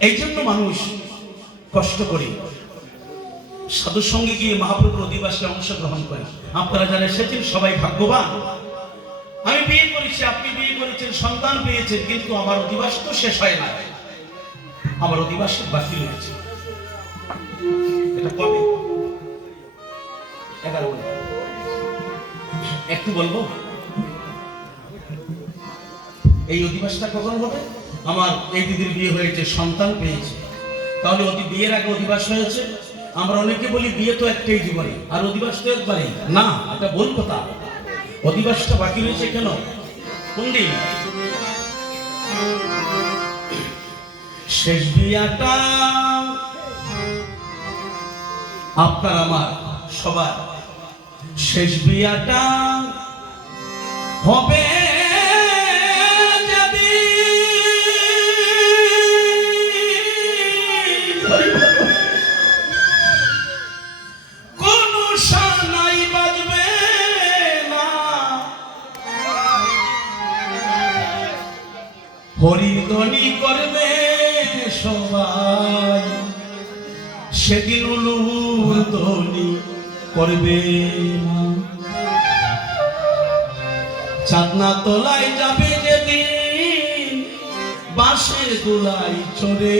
এই জন্য মানুষ কষ্ট করে সাধুর সঙ্গে গিয়ে মহাপ্রভুর অধিবাসে অংশগ্রহণ করে। আপনারা যারা এসেছেন, সবাই ভাগ্যবান। আমি বিয়ে করেছি, আপনি বিয়ে করেছেন, সন্তান পেয়েছেন, কিন্তু আমার অধিবাস তো শেষ হয় না। আমার অধিবাস বাকি রয়েছে। এটা কবে? এগারো একটু বলব? এই অধিবাসটা কখন হবে? আমার এই দিদির বিয়ে হয়েছে, সন্তান পেয়েছে। তাহলে অতি বিয়ের আগে অধিবাস হয়েছে? আমরা অনেকে বলি বিয়ে তো একটাই জীবনে, আর অধিবাস তো একবারই। না এটা ভুল কথা। অধিবাসটা বাকি রয়েছে কেন? কোন দিন? শেষ বিয়াটা আপনার, আমার, সবার। শেষ বিয়াটা হবে সেদিন উলুর করবে চাঁদনা তোলায় যাবে যেদিন বাঁশের গোলাই চড়ে।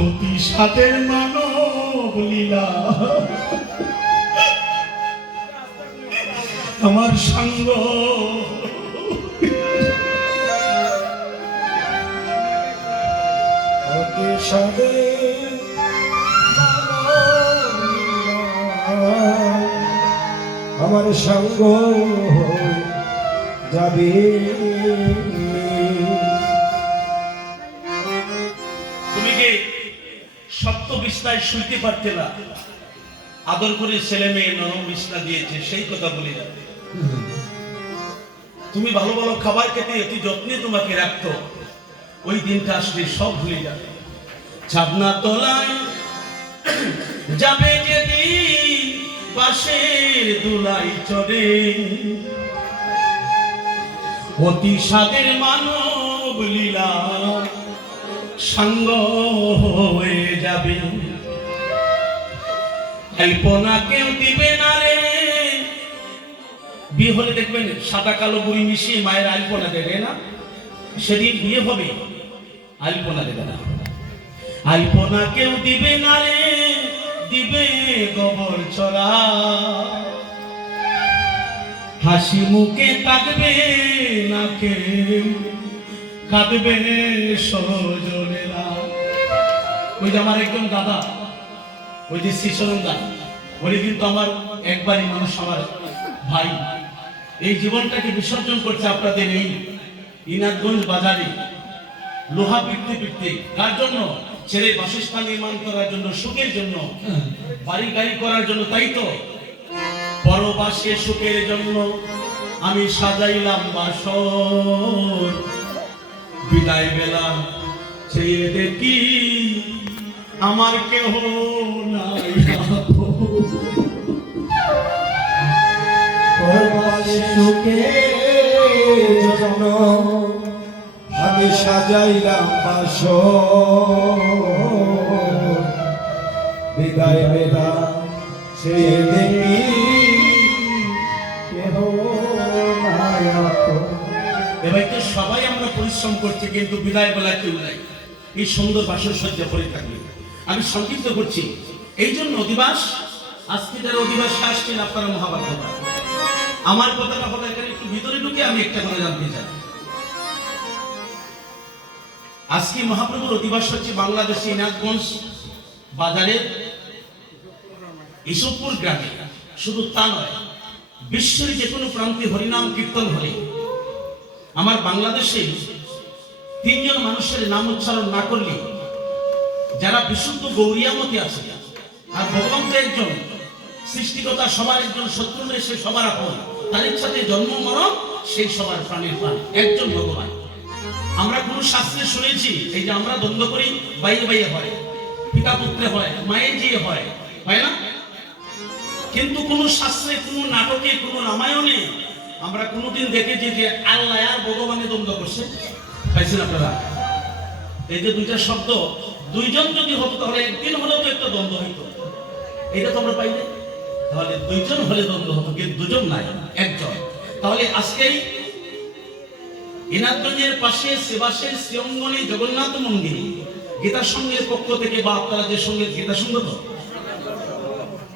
অতি সাথের মানব লীলা। আমার সঙ্গ আমার সঙ্গ যাবে। তুমি কি সপ্ত বিস্তায় শুইতে পারতে না? আদর করে ছেলে মেয়ে নরম বিছনা দিয়েছে, সেই কথা বলে যাবে। তুমি ভালো ভালো খাবার খেতে অতি যত্নে তোমাকে রাখতো। ওই দিনটা আসলে সব ভুলে যাবে। ছাবনা তোলায় যাবে যেদিন পাশের দুলাই চড়ে। অতি সাদের মানব লীলা সঙ্গ হয়ে যাবে। কল্পনা কেউ দিবে না রে। বিয়ে হলে দেখবেন সাদা কালো বুড়ি মিশিয়ে মায়ের আলপনা দেবে না? সেদিন বিয়ে হবে, আলপনা দেবে না। আলপনা কেউ দিবে না রে, দিবে গোবর ছড়া। হাসি মুখে তাকবে না কেউ কাঁদবে সজনেরা। ওই যে আমার একজন দাদা, ওই যে শিশরন্দা উনি কিন্তু আমার একবারই মানুষ, আমার ভাই। এই জীবনটাকে বিসর্জন করছে আপনাদের এই ইনাদগঞ্জ বাজারে। লোহা পিটতে পিটতে কার জন্য? ছেলে বাসস্থান নির্মাণ করার জন্য, সুখের জন্য, বাড়ি গাড়ি করার জন্য, তাই তো? পরবাসে সুখের জন্য আমি সাজাইলাম বাসর। বিদায় বেলা চেয়ে দেখি আমার কেহ নাই পরবাসে সুখে জন্য আমি সাজাইলাম বাস বিদায় বেদা সে এবার তো সবাই আমরা পরিশ্রম করছি, কিন্তু বিদায় বেলা কেউ নাই। এই সুন্দর বাসর সজ্জা করে থাকবে। আমি সংক্ষিপ্ত করছি। এই জন্য অধিবাস, আজকে যারা অধিবাসে আসছেন, আপনারা মহাভাগ্য আমার কথাটা হলো এখানে একটু ভিতরে ঢুকে আমি একটা কথা জানতে চাই। আজকে মহাপ্রভুর অধিবাস হচ্ছে বাংলাদেশে ইনাদগঞ্জ বাজারের ইসবপুর গ্রামে। শুধু তা নয়, বিশ্বের যে কোনো প্রান্তে হরিনাম, কীর্তন হলে আমার বাংলাদেশে তিনজন মানুষের নাম উচ্চারণ না করলে যারা বিশুদ্ধ গৌরিয়ামতি আছে, আর ভগবান একজন সৃষ্টিকতা সবার একজন শত্রু সে সবার আপন। তার ইচ্ছাতে জন্ম, মরণ, সেই সবার প্রাণের প্রাণ একজন ভগবান। আমরা কোন শাস্ত্রে শুনেছি এই যে আমরা দ্বন্দ্ব করি, বাইয়ে বাইরে হয়, পিতা পুত্রে হয়, মায়ের যে হয় হয় না? কিন্তু কোন শাস্ত্রে, কোন নাটকে, কোন রামায়ণে আমরা কোনোদিন দেখেছি যে আল্লাহ আর ভগবানে দ্বন্দ্ব করছে। পাইছেন আপনারা? এই যে দুইটা শব্দ, দুইজন যদি হতো তাহলে একদিন হলেও তো একটা দ্বন্দ্ব হইতো। এটা তো আমরা পাই না তাহলে দুইজন হলে দ্বন্দ্ব হতো, কিন্তু দুজন নাই, একজন। তাহলে আজকেই এনাদগঞ্জের পাশে সেবাসের শ্রীঅঙ্গনে জগন্নাথ মন্দির। গীতা সংঘের পক্ষ থেকে বা আপনারা যে সঙ্গে গীতা সংঘ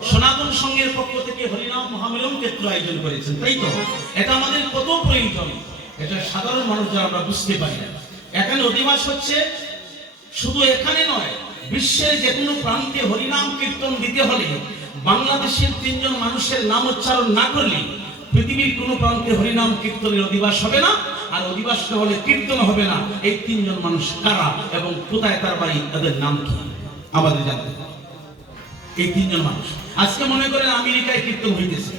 সনাতন সংঘের পক্ষ থেকে হরিনাম মহামিলন ক্ষেত্র আয়োজন করেছেন, তাই তো? এটা আমাদের কত প্রয়োজন এটা সাধারণ মানুষ যারা আমরা বুঝতে পারি না। এখানে অধিবাস হচ্ছে, শুধু এখানে নয়, বিশ্বের যে কোনো প্রান্তে হরিনাম কীর্তন দিতে হলে বাংলাদেশের তিনজন মানুষের নাম উচ্চারণ না করলে পৃথিবীর কোনো প্রান্তে হরিনাম কীর্তনের অধিবাস হবে না। আর অধিবাস হলে কীর্তন হবে না। এই তিনজন মানুষ কারা এবং কোথায় তার বাড়ি, তাদের নাম কি? আমাদের জানতে এই তিনজন মানুষ। আজকে মনে করেন আমেরিকায় কীর্তন হইতেছে।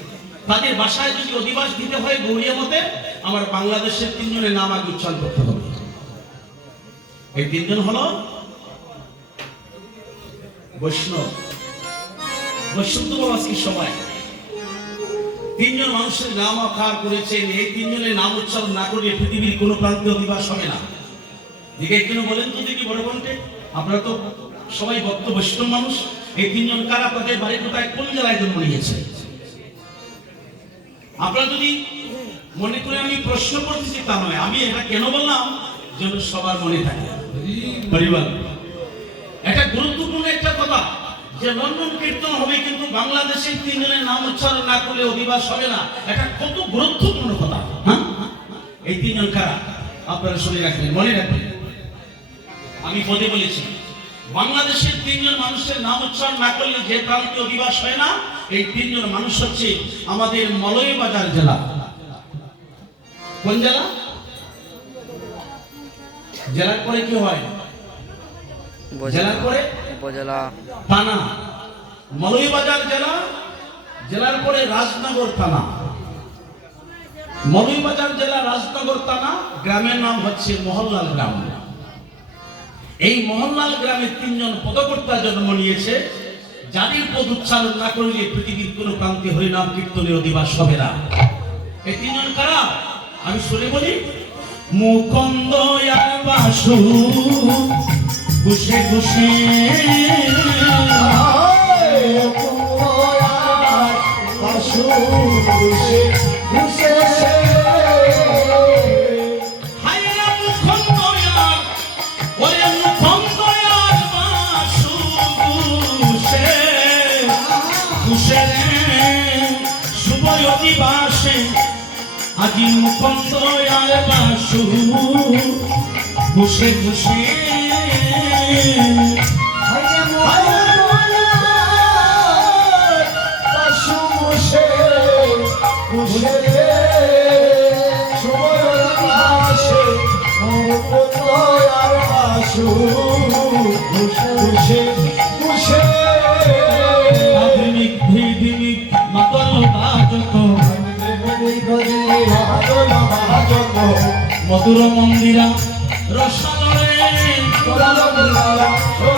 তাদের বাসায় যদি অধিবাস দিতে হয় গৌরিয়া মতে, আমার বাংলাদেশের তিনজনের নাম আগে উচ্চারণ করতে হবে। এই তিনজন হলো বৈষ্ণব। বৈষ্ণব তো আজকে তিনজন মানুষের নাম আকার করেছেন। এই তিনজনের নাম উচ্চারণ না করলে পৃথিবীর কোনো প্রান্তে অধিবাস হবে না। দিকে কেন বলেন তো দেখি বড় কণ্ঠে, আপনারা তো সবাই ভক্ত বৈষ্ণব মানুষ। এই তিনজন কারা? তাদের বাড়ি কোথায়? কোন জেলায় জন্ম নিয়েছে আপনারা যদি মনে করে আমি প্রশ্ন করতেছি তা নয়। আমি এটা কেন বললাম? যেন সবার মনে থাকে। পরিবার। এটা গুরুত্বপূর্ণ একটা কথা। যে লন্ডন কীর্তন হবে কিন্তু বাংলাদেশের তিনজনের নাম উচ্চারণ না করলে অধিবাস হবে না। এটা কত গুরুত্বপূর্ণ কথা হ্যাঁ? এই তিনজন কারা? আপনারা শুনে রাখবেন মনে রাখবেন। আমি পদে বলেছি বাংলাদেশের তিনজন মানুষের নাম উচ্চারণ না করলে যে প্রান্তে অধিবাস হয় না এই তিনজন মানুষ হচ্ছে আমাদের মলয়বাজার জেলা। কোন জেলা? জেলার পরে কি হয়? জেলার পরে উপজেলা। থানা মৌলভীবাজার জেলা, জেলার পরে রাজনগর থানা। মৌলভীবাজার জেলা, রাজনগর থানা, গ্রামের নাম হচ্ছে মোহনলাল গ্রাম। এই মোহনলাল গ্রামে তিনজন পদকর্তা জন্ম নিয়েছে। যাদের পদ উচ্চারণ না করলে পৃথিবীর কোন প্রান্তে হরিনাম কীর্তনের অধিবাস হবে না। এই তিনজন কারা? আমি শুনে বলি মুকন্দ বাসু। ঘুষে ঘুষে ঘুষে ঘুষে আজি মুখন্দ আর বাসু ঘুষে ঘুষে আধুনিক ভিদিনিক মাতল বাজক মধুর মন্দিরা রসালয়ে Oh.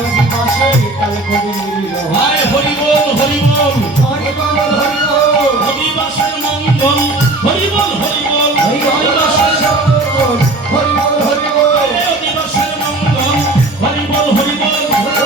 অধিবাসে তালে পদে মিলিল হায় হরি বল হরি বল অধিবাসের মঙ্গল হরি বল হরি বল। অধিবাসের এই অধিবাসের মঙ্গল হরি বল হরি বল।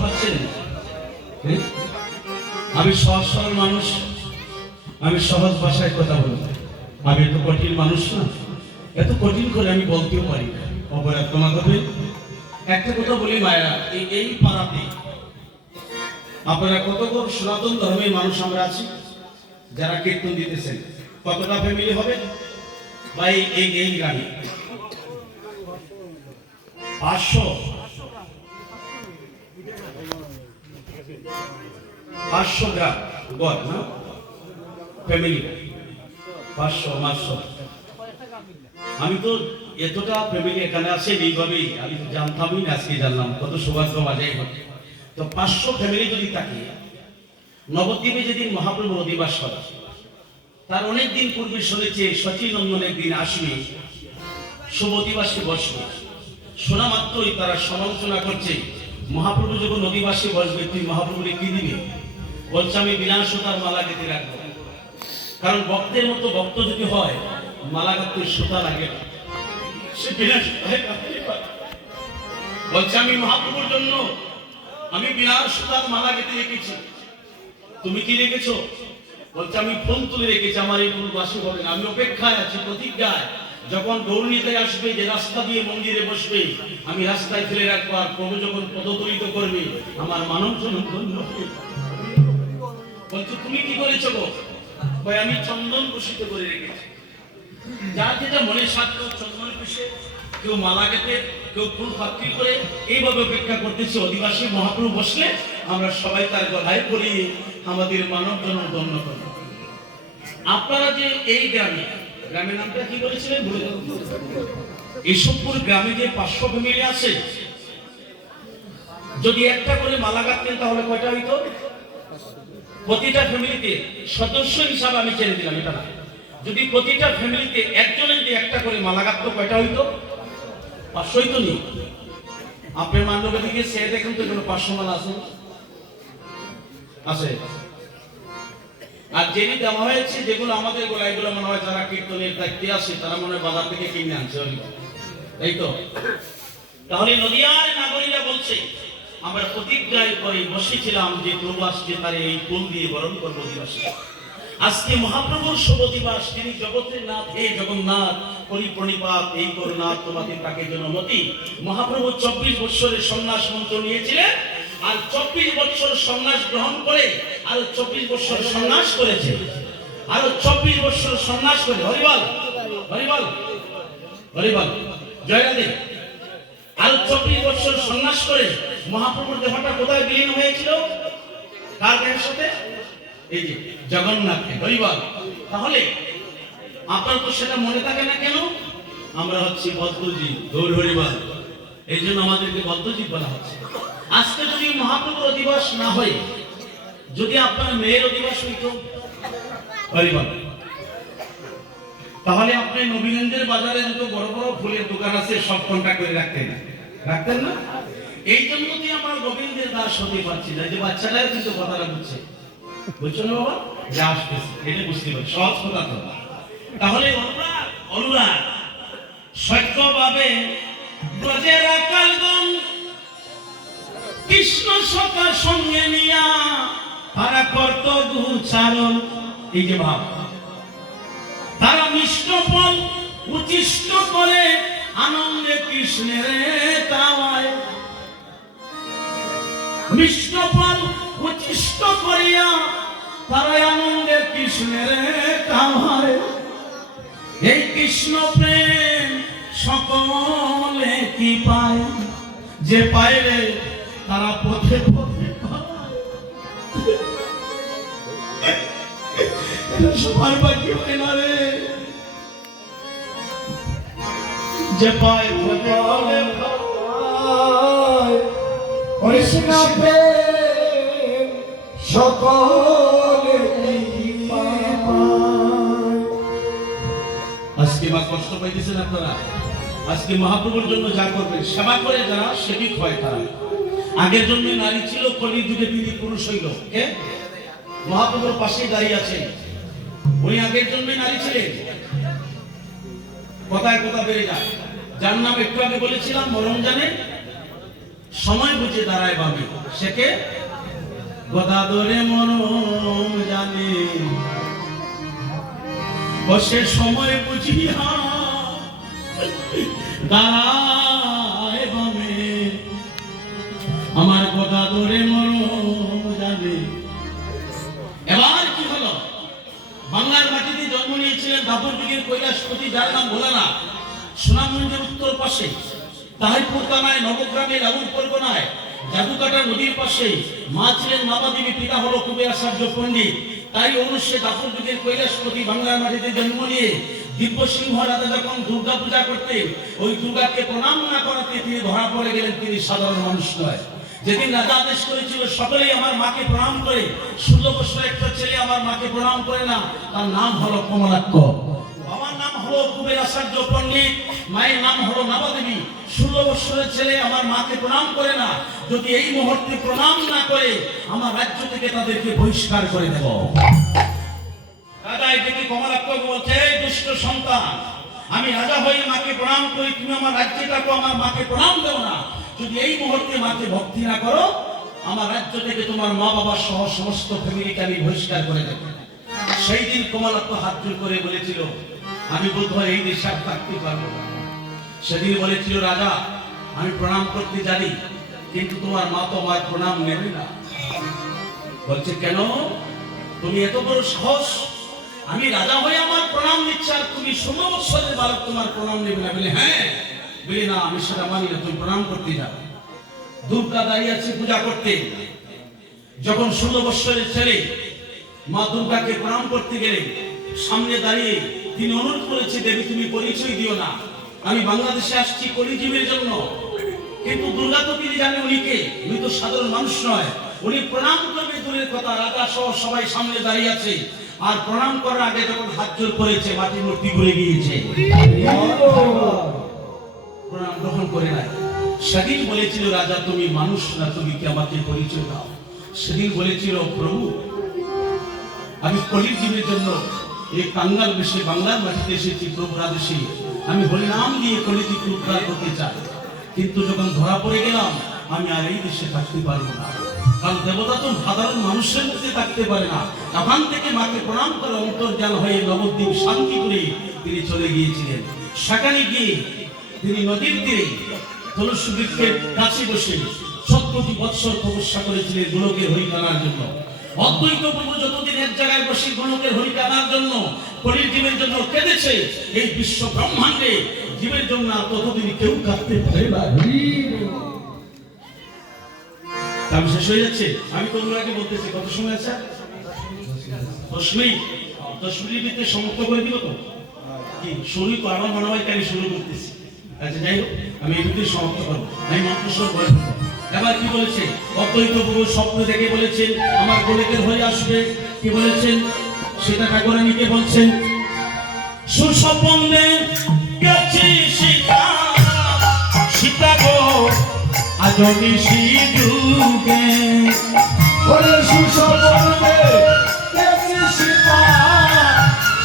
পাচ্ছেন? হ্যাঁ? আমি সহজ সরল মানুষ। আমি সহজ ভাষায় কথা বলি। আমি এত কঠিন মানুষ না। এত কঠিন করে আমি বলতেও পারি অপরাধ ক্ষমা করবে একটা কথা বলি মায়েরা, এই পাড়াতে আপনারা কত কত সনাতন ধর্মের মানুষ আমরা আছি? যারা কীর্তন দিতেছেন, কতটা ফ্যামিলি হবে? বা এই এই গ্রামে? পাঁচশো পাঁচশো গ্রাম গড় না? ফ্যামিলি পাঁচশো পাঁচশো। আমি তো এতটা ফ্যামিলি এখানে আছে এইভাবেই আমি তো জানতামই না, আজকে জানলাম। কত সৌভাগ্য বাজাই ঘটে তো পাঁচশো ফ্যামিলি যদি থাকে, নবদ্বীপে যেদিন মহাপ্রভু অধিবাস করা, তার অনেক দিন পূর্বে শুনেছে সচিনন্দন একদিন আসবে, শুভ অধিবাসে বসবে। শোনা মাত্রই তারা সমালোচনা করছে, মহাপ্রভু যখন অধিবাসে বসবে, তুই মহাপ্রভুরে কি দিবি? বলছে, আমি বিনাশতার মালা গেতে রাখব। কারণ ভক্তের মতো ভক্ত যদি হয় মালা গাঁথতে সুতা লাগে না। বলছে, আমি মহাপ্রভুর জন্য, আমি বিনাশতার মালা গেতে রেখেছি। তুমি কি রেখেছো? বলছে, আমি ফোন তুলে রেখেছি, আমার এই ফুল বাসি হবে না। আমি অপেক্ষায় আছি, প্রতিজ্ঞায়। যখন গৌরনীতে আসবে, যে রাস্তা দিয়ে মন্দিরে বসবে, আমি রাস্তায় ফেলে রাখব, আর প্রভু যখন পদতলিত করবে, আমার মানব জনক ধন্য হবে। বলছে তুমি কি করেছ গো? ভাই আমি চন্দন ভূষিত করে রেখেছি। যার যেটা মনে সাধ্য চন্দন পিষে, কেউ মালা গেতে কেউ ফুল পাত্রি করে, এইভাবে অপেক্ষা করতেছে অধিবাসী মহাপ্রভু বসলে, আমরা সবাই তার গলায় পড়িয়ে আমাদের মানব জন ধন্য করব আপনারা যে এই গ্রামে, গ্রামের নামটা কি বলেছিলেন ভুলে। এসবপুর গ্রামে যে পাঁচশো ফ্যামিলি আছে, যদি একটা করে মালা গাঁথতেন তাহলে কয়টা হইতো? প্রতিটা ফ্যামিলিতে সদস্য হিসাবে আমি ছেড়ে দিলাম এটা না। যদি প্রতিটা ফ্যামিলিতে একজনের যদি একটা করে মালা গাঁথতো কয়টা হইতো? পাঁচশোই তো নেই আপনার মান্ডবের দিকে সে দেখুন তো কোনো পাঁচশো মালা আছে। আছে। আর যেটি দেওয়া হয়েছে, যেগুলো আমাদের গোলা এগুলো মনে হয় যারা কীর্তনের দায়িত্বে আছে, তারা মনে হয় বাজার থেকে কিনে আনছে। তাই তো? তাহলে নদিয়ার নাগরিকরা বলছে আমরা প্রতিজ্ঞায় করে বসেছিলাম যে প্রভু আসছে তার এই ফুল দিয়ে বরণ করব দিবস। আজকে মহাপ্রভুর শুভ দিবস, তিনি জগতের নাথ, হে জগন্নাথ পরিপ্রণিপাত এই করুণাথ তোমাদের তাকে জনমতি মহাপ্রভু চব্বিশ বৎসরের সন্ন্যাস মন্ত্র নিয়েছিলেন, আর চব্বিশ বৎসর সন্ন্যাস গ্রহণ করে, আর চব্বিশ বৎসর সন্ন্যাস করেছে। আরও চব্বিশ বৎসর সন্ন্যাস করে, হরিবল হরিবল হরিবল জয়রাধে আর চব্বিশ বছর সন্ন্যাস করে মহাপ্রভুর দেহটা কোথায় বিলীন হয়েছিল? কার দেহের সাথে? এই যে জগন্নাথে হরিবল তাহলে আপনার তো সেটা মনে থাকে না কেন? আমরা হচ্ছি বদ্ধজীব গৌর হরিবল এই জন্য আমাদেরকে বদ্ধজীব বলা হচ্ছে। আজকে যদি মহাপ্রভুর অধিবাস না হয়, যদি আপনার মেয়ের অধিবাস হইতো হরিবল তাহলে আপনি নবীনগঞ্জের বাজারে যত বড় বড় ফুলের দোকান আছে, সব কন্ট্যাক্ট করে রাখতেন। রাখতেন না? এই জন্য তো আমরা গোবিন্দের দাস হতে পারছি না, যে বাচ্চারাও কিন্তু কথাটা বুঝছে বুঝছ না বাবা? যা আসতেছে, এটা বুঝতে পারছি, সহজ কথা তো। তাহলে অনুরাগ অনুরাগ, সত্যভাবে ব্রজের আকালগণ কৃষ্ণ সকা সঙ্গে নিয়া তারা কর্ত গুচারণ এই যে ভাব, তারা মিষ্ট ফল উচিষ্ট করে আনন্দে কৃষ্ণের উচিষ্ট করিয়া তারা আনন্দে কৃষ্ণের কাওয়ায় এই কৃষ্ণ প্রেম সকলে কি পায়? যে পাইলে তারা পথে পথে সবার বাকি হয় না যে পায় পায়। কৃষ্ণ প্রেম সকলে। আজকে মা কষ্ট পাইতেছেন আপনারা? আজকে মহাপ্রভুর জন্য যা করবেন সেবা করে যারা সেবিক হয় তারা? আগের জন্য নারী ছিল কলি যুগে তিনি পুরুষ হইল। কে? মহাপ্রভুর পাশে দাঁড়িয়ে আছেন উনি আগের জন্মে নারী ছিলেন। কথায় কথা বেড়ে যায়। যার নাম একটু আগে বলেছিলাম মরম জানে সময় বুঝে দাঁড়ায় বামে সেকে গদাদরে মরম জানে। বসে সময় বুঝিয়া দাঁড়ায় বামে আমার গদাদরে মরম জানে। এবার কি হলো? বাংলার মাটিতে জন্ম নিয়েছিলেন দাপর যুগের কৈলাসপতি, যার নাম ভোলানা সুনামগঞ্জের উত্তর পাশে, তাহিরপুর থানায় নবগ্রামের রাহুল পরগনায় জাদুকাটা নদীর পাশে মা ছিলেন মামাদেবী পিতা হলো কুবেরাচার্য পণ্ডিত। তাই অনুষ্ঠে দাপর যুগের কৈলাসপতি বাংলার মাটিতে জন্ম নিয়ে দিব্য সিংহ রাজা যখন দুর্গা পূজা করতেন, ওই দুর্গাকে প্রণাম না করাতে তিনি ধরা পড়ে গেলেন, তিনি সাধারণ মানুষ নয়। যেদিন রাজা আদেশ করেছিল, সকলেই আমার মাকে প্রণাম করে, ষোলো একটা ছেলে আমার মাকে প্রণাম করে না, তার নাম হলো কমলাক্ষ। আচার্য মায়ের নাম হলো নবদেবী। ষোলো বছরের ছেলে আমার মাকে প্রণাম করে না। যদি এই মুহূর্তে প্রণাম না করে, আমার রাজ্য থেকে তাদেরকে বহিষ্কার করে দেব। বলছে দুষ্ট সন্তান, আমি রাজা হয়ে মাকে প্রণাম করি, তুমি আমার রাজ্যটাকে আমার মাকে প্রণাম দেও না। যদি এই মুহূর্তে মাকে ভক্তি না করো, আমার রাজ্য থেকে তোমার মা বাবা সহ সমস্ত ফ্যামিলিকে আমি বহিষ্কার করে দেব। সেই দিন কমলাক্ষ হাত জোর করে বলেছিল আমি বোধহয় এই দেশে আর থাকতে পারব না সেদিন বলেছিল, রাজা, আমি প্রণাম করতে জানি, কিন্তু তোমার মা তো আমার প্রণাম নেবে না। বলছে, কেন? তুমি এত বড় সাহস। আমি রাজা হয়ে আমার প্রণাম নিচ্ছি আর তুমি ষোলো বালক, তোমার প্রণাম নেবে না। বলে হ্যাঁ বলে না, আমি সেটা মানি না, তুমি প্রণাম করতে যাও। দুর্গা দাঁড়িয়ে আছে পূজা করতে। যখন ষোলো বৎসরের ছেলে মা দুর্গাকে প্রণাম করতে গেলে সামনে দাঁড়িয়ে তিনি অনুরোধ করেছে, দেবী, তুমি পরিচয় দিও না। আমি বাংলাদেশে আসছি কলিজীবের জন্য। কিন্তু দুর্গা তো তিনি জানে উনি কে? উনি তো সাধারণ মানুষ নয়। উনি প্রণাম করবে দূরের কথা, রাজা সহ সবাই সামনে দাঁড়িয়ে আছে। আর প্রণাম করার আগে যখন হাত জোর করেছে, মাটির মূর্তি ঘুরে গিয়েছে। প্রণাম গ্রহণ করে নাই। সেদিন বলেছিল, রাজা, তুমি মানুষ না, তুমি কি আমাকে পরিচয় দাও? সেদিন বলেছিল, প্রভু, আমি কলির জীবের জন্য এই কাঙ্গাল বেশে বাংলার মাটিতে এসেছি প্রভুর আদেশে আমি হরিনাম দিয়ে কলিজিকে উদ্ধার করতে চাই। কিন্তু যখন ধরা পড়ে গেলাম, আমি আর এই দেশে থাকতে পারব না। কারণ দেবতা তো সাধারণ মানুষের মধ্যে থাকতে পারে না। ওখান থেকে মাকে প্রণাম করে অন্তর্জাল হয়ে নবদ্বীপ শান্তি করে তিনি চলে গিয়েছিলেন। সেখানে গিয়ে তিনি নদীর তীরে তুলসী বৃক্ষের কাছে বসে সত্তরটি বৎসর তপস্যা করেছিলেন গোলকের হরি টানার জন্য। অদ্বৈত প্রভু যতদিন এক জায়গায় বসে গোলকের হরি টানার জন্য কলির জীবের জন্য কেঁদেছে, এই বিশ্ব ব্রহ্মাণ্ডে জীবের জন্য আর ততদিন কেউ কাঁদতে পারে না। শেষ হয়ে যাচ্ছে। আমি তোমরাকে বলতেছি, কত সময় আছে? দশ মিনিট। দশ মিনিটের ভিতরে সমাপ্ত করে দিব তো? কি শুরু তো, আমার মনে হয় আমি শুরু করতেছি। আচ্ছা যাই হোক, আমি এই ভিতরে সমাপ্ত করব। আমি মন্ত্রস্বর ফেলব। এবার কি বলেছে অদ্বৈত প্রভু স্বপ্ন দেখে বলেছেন, আমার গোলেকের হয়ে আসবে? কি বলেছেন? সেটা ঠাকুরানীকে বলছেন, সুস্বপ্নে গেছি সীতা সীতা গো আজ নিশি যুগে। ওরে দেখি সীতা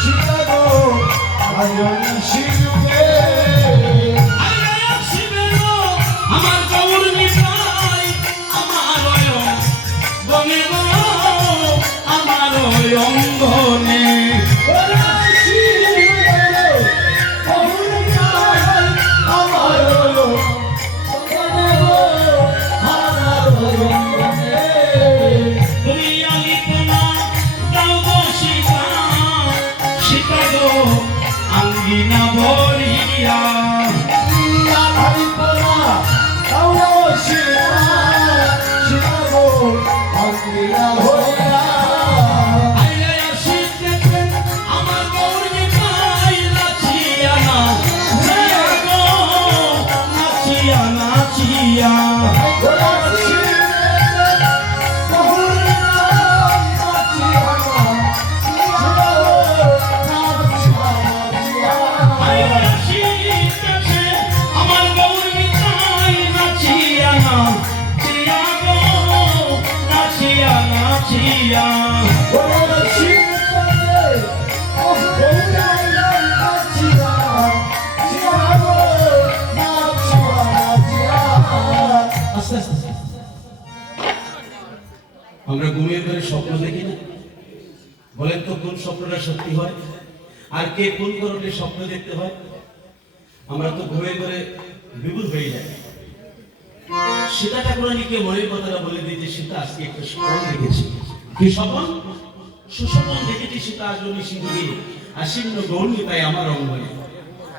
সীতা গো শিরুগে আমার স্বপ্ন দেখি না। বলেন তো, কোন স্বপ্নটা সত্যি হয়? আর কে কোন ধরনের স্বপ্ন দেখতে হয়? আমরা তো ঘুরে ঘুরে বিভুল হয়ে যাই। সীতা ঠাকুরানীকে মনের কথাটা বলে দিয়েছে, সীতা আজকে একটা স্বপ্ন দেখেছি। কি স্বপ্ন? সুস্বপ্ন দেখেছি, সীতা আজনী সিঁদুরে আসিন্ন গৌরী তাই আমার অঙ্গনে।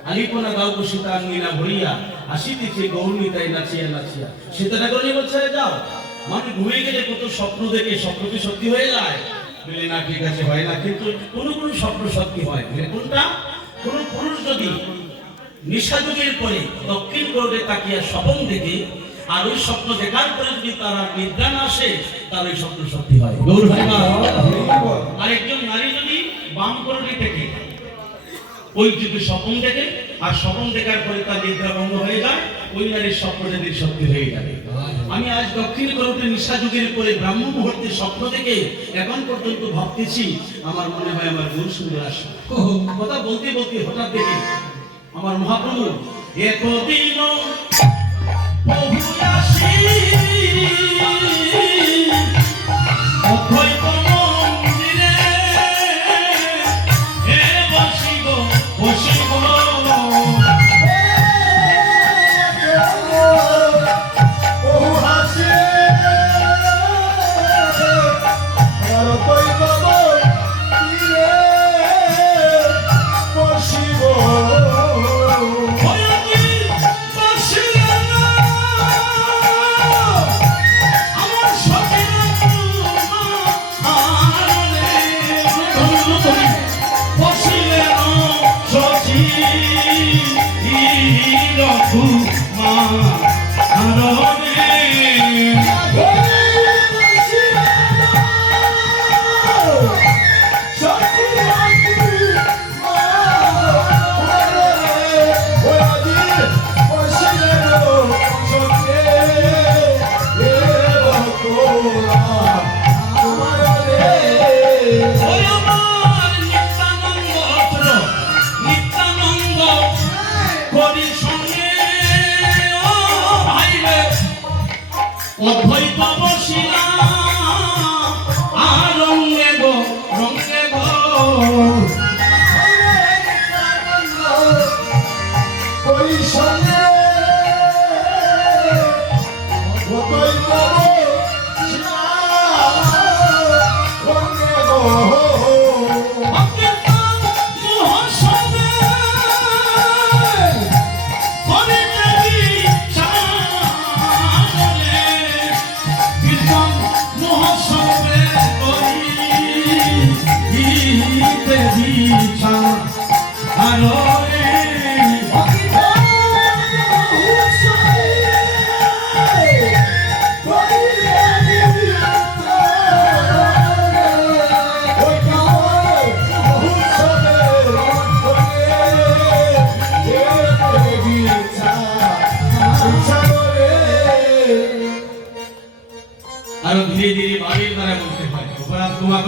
আলিপনা গাও সীতা আঙ্গিনা ভরিয়া। আসিতেছে গৌরী তাই নাচিয়া নাচিয়া। সীতা ঠাকুরানী বলছে যাও। মানে ঘুমিয়ে গেলে কত স্বপ্ন দেখে স্বপ্ন কি সত্যি হয়ে যায়? বলে না ঠিক আছে হয় না। কিন্তু কোনো কোনো স্বপ্ন সত্যি হয়। বলে, কোনটা? কোন পুরুষ যদি নিশাযুগের পরে দক্ষিণ কোর্টে তাকিয়া স্বপ্ন দেখে আর ওই স্বপ্ন দেখার পরে যদি তারা নিদ্রা না আসে তার ওই স্বপ্ন সত্যি হয়। আর একজন নারী যদি বাম কোর্টে থেকে ওই যদি স্বপ্ন দেখে আর স্বপ্ন দেখার পরে তার নিদ্রা ভঙ্গ হয়ে যায়, ওই নারীর স্বপ্ন যদি সত্যি হয়ে যাবে। আমি আজ দক্ষিণ করতে নিশা যুগের পরে ব্রাহ্ম মুহূর্তে স্বপ্ন দেখে এখন পর্যন্ত ভাবতেছি, আমার মনে হয় আমার গুণ সুন্দর আসে কথা বলতে বলতে হঠাৎ দেখি আমার মহাপ্রভু একদিন প্রভু আসি অদ্বৈত বসিলা আর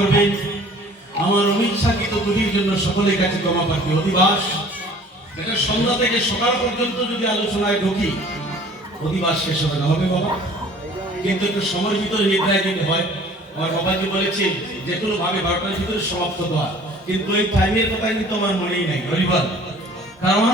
করবেন আমার অনিচ্ছাকৃত ত্রুটির জন্য সকলের কাছে ক্ষমা প্রার্থী অধিবাস। এটা সন্ধ্যা থেকে সকাল পর্যন্ত যদি আলোচনায় ঢুকি, অধিবাস শেষ হবে না। হবে বাবা। কিন্তু একটু সময়ের ভিতরে নির্ণয় দিতে হয়। আমার বাবাজি বলেছে, যে কোনো ভাবে বারোটার ভিতরে সমাপ্ত দেওয়া কিন্তু এই টাইমের কথা কিন্তু আমার মনেই নাই। হরিবল কারণ